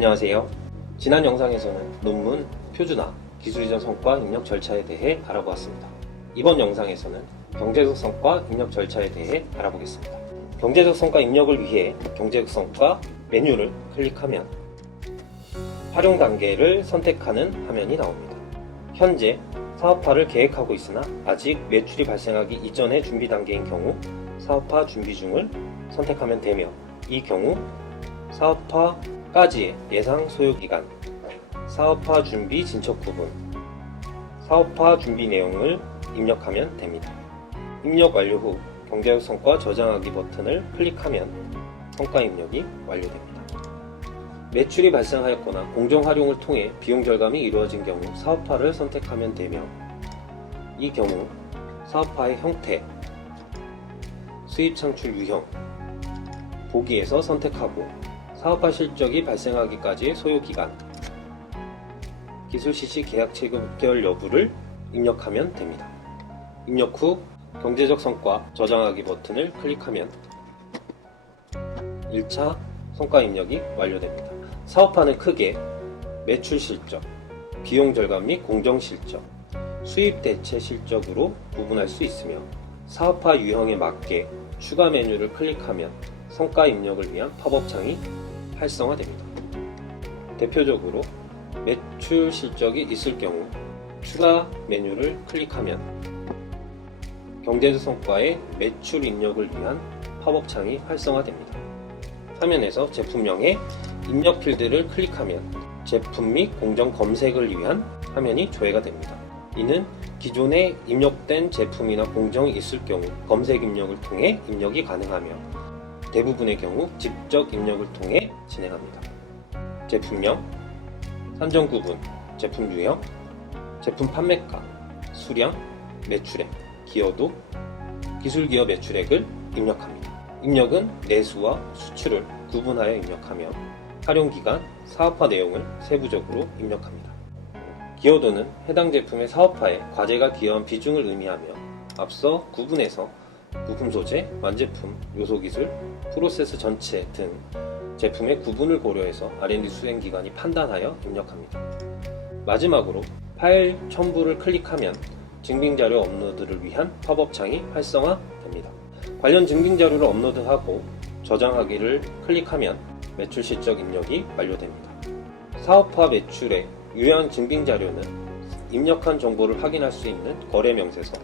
안녕하세요. 지난 영상에서는 논문, 표준화, 기술 이전 성과 입력 절차에 대해 알아보았습니다. 이번 영상에서는 경제적 성과 입력 절차에 대해 알아보겠습니다. 경제적 성과 입력을 위해 경제적 성과 메뉴를 클릭하면 활용 단계를 선택하는 화면이 나옵니다. 현재 사업화를 계획하고 있으나 아직 매출이 발생하기 이전의 준비 단계인 경우 사업화 준비 중을 선택하면 되며, 이 경우 사업화까지의 예상 소요기간, 사업화 준비 진척 부분, 사업화 준비 내용을 입력하면 됩니다. 입력 완료 후 경제적 성과 저장하기 버튼을 클릭하면 성과 입력이 완료됩니다. 매출이 발생하였거나 공정 활용을 통해 비용 절감이 이루어진 경우 사업화를 선택하면 되며, 이 경우 사업화의 형태, 수입 창출 유형, 보기에서 선택하고 사업화 실적이 발생하기까지의 소요기간, 기술 실시 계약 체결 여부를 입력하면 됩니다. 입력 후 경제적 성과 저장하기 버튼을 클릭하면 1차 성과 입력이 완료됩니다. 사업화는 크게 매출 실적, 비용 절감 및 공정 실적, 수입 대체 실적으로 구분할 수 있으며, 사업화 유형에 맞게 추가 메뉴를 클릭하면 성과 입력을 위한 팝업 창이 활성화됩니다. 대표적으로 매출 실적이 있을 경우 추가 메뉴를 클릭하면 경제적 성과의 매출 입력을 위한 팝업 창이 활성화됩니다. 화면에서 제품명의 입력 필드를 클릭하면 제품 및 공정 검색을 위한 화면이 조회가 됩니다. 이는 기존에 입력된 제품이나 공정이 있을 경우 검색 입력을 통해 입력이 가능하며, 대부분의 경우 직접 입력을 통해 진행합니다. 제품명, 산정 구분, 제품 유형, 제품 판매가, 수량, 매출액, 기여도, 기술기여 매출액을 입력합니다. 입력은 내수와 수출을 구분하여 입력하며, 활용기간, 사업화 내용을 세부적으로 입력합니다. 기여도는 해당 제품의 사업화에 과제가 기여한 비중을 의미하며, 앞서 구분해서 부품 소재, 완제품, 요소기술, 프로세스 전체 등 제품의 구분을 고려해서 R&D 수행기관이 판단하여 입력합니다. 마지막으로 파일 첨부를 클릭하면 증빙자료 업로드를 위한 팝업 창이 활성화됩니다. 관련 증빙자료를 업로드하고 저장하기를 클릭하면 매출 실적 입력이 완료됩니다. 사업화 매출의 유효한 증빙자료는 입력한 정보를 확인할 수 있는 거래명세서,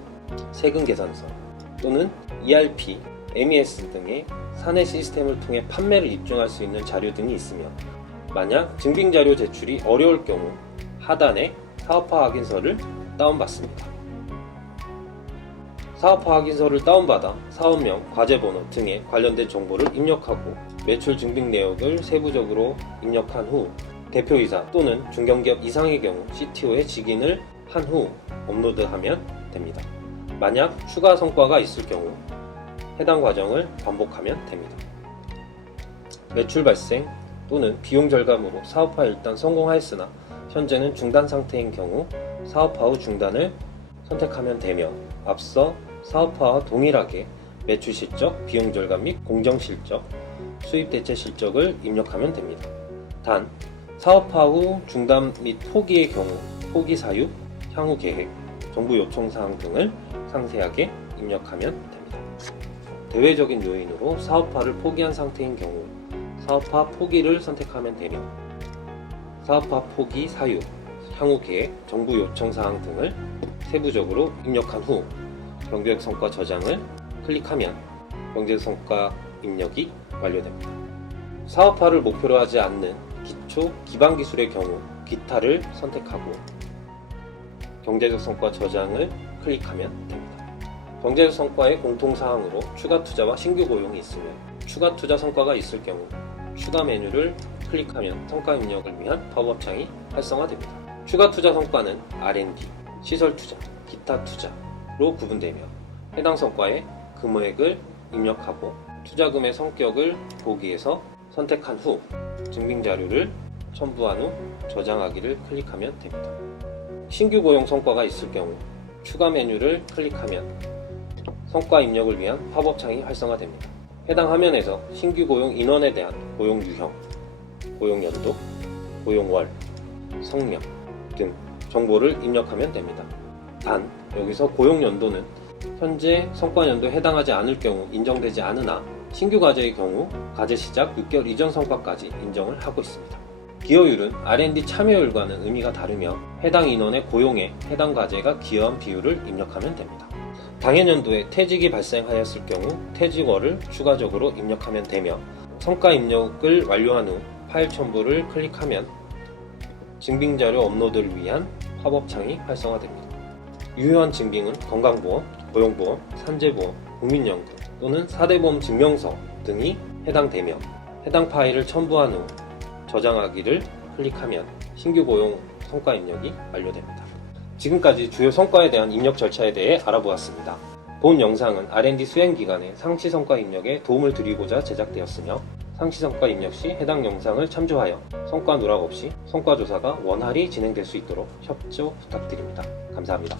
세금계산서 또는 ERP, MES 등의 사내 시스템을 통해 판매를 입증할 수 있는 자료 등이 있으며, 만약 증빙자료 제출이 어려울 경우 하단에 사업화 확인서를 다운받습니다. 사업화 확인서를 다운받아 사업명, 과제번호 등의 관련된 정보를 입력하고 매출 증빙 내역을 세부적으로 입력한 후 대표이사 또는 중견기업 이상의 경우 CTO에 직인을 한 후 업로드하면 됩니다. 만약 추가 성과가 있을 경우 해당 과정을 반복하면 됩니다. 매출 발생 또는 비용 절감으로 사업화 일단 성공하였으나 현재는 중단 상태인 경우 사업화 후 중단을 선택하면 되며, 앞서 사업화와 동일하게 매출 실적, 비용 절감 및 공정 실적, 수입 대체 실적을 입력하면 됩니다. 단, 사업화 후 중단 및 포기의 경우 포기 사유, 향후 계획, 정부 요청 사항 등을 상세하게 입력하면 됩니다. 대외적인 요인으로 사업화를 포기한 상태인 경우 사업화 포기를 선택하면 되며, 사업화 포기 사유, 향후 계획, 정부 요청 사항 등을 세부적으로 입력한 후 경제적 성과 저장을 클릭하면 경제적 성과 입력이 완료됩니다. 사업화를 목표로 하지 않는 기초, 기반 기술의 경우 기타를 선택하고 경제적 성과 저장을 클릭하면 됩니다. 경제적 성과의 공통사항으로 추가 투자와 신규 고용이 있으며, 추가 투자 성과가 있을 경우 추가 메뉴를 클릭하면 성과 입력을 위한 팝업 창이 활성화됩니다. 추가 투자 성과는 R&D, 시설 투자, 기타 투자로 구분되며, 해당 성과의 금액을 입력하고 투자금의 성격을 보기에서 선택한 후 증빙자료를 첨부한 후 저장하기를 클릭하면 됩니다. 신규 고용 성과가 있을 경우 추가 메뉴를 클릭하면 성과 입력을 위한 팝업 창이 활성화됩니다. 해당 화면에서 신규 고용 인원에 대한 고용 유형, 고용 연도, 고용월, 성명 등 정보를 입력하면 됩니다. 단, 여기서 고용연도는 현재 성과연도에 해당하지 않을 경우 인정되지 않으나 신규 과제의 경우 과제 시작 6개월 이전 성과까지 인정을 하고 있습니다. 기여율은 R&D 참여율과는 의미가 다르며 해당 인원의 고용에 해당 과제가 기여한 비율을 입력하면 됩니다. 당해년도에 퇴직이 발생하였을 경우 퇴직월을 추가적으로 입력하면 되며 성과 입력을 완료한 후 파일 첨부를 클릭하면 증빙자료 업로드를 위한 팝업 창이 활성화됩니다. 유효한 증빙은 건강보험, 고용보험, 산재보험, 국민연금 또는 4대 보험 증명서 등이 해당되며 해당 파일을 첨부한 후 저장하기를 클릭하면 신규 고용 성과 입력이 완료됩니다. 지금까지 주요 성과에 대한 입력 절차에 대해 알아보았습니다. 본 영상은 R&D 수행 기간의 상시 성과 입력에 도움을 드리고자 제작되었으며 상시 성과 입력 시 해당 영상을 참조하여 성과 누락 없이 성과 조사가 원활히 진행될 수 있도록 협조 부탁드립니다. 감사합니다.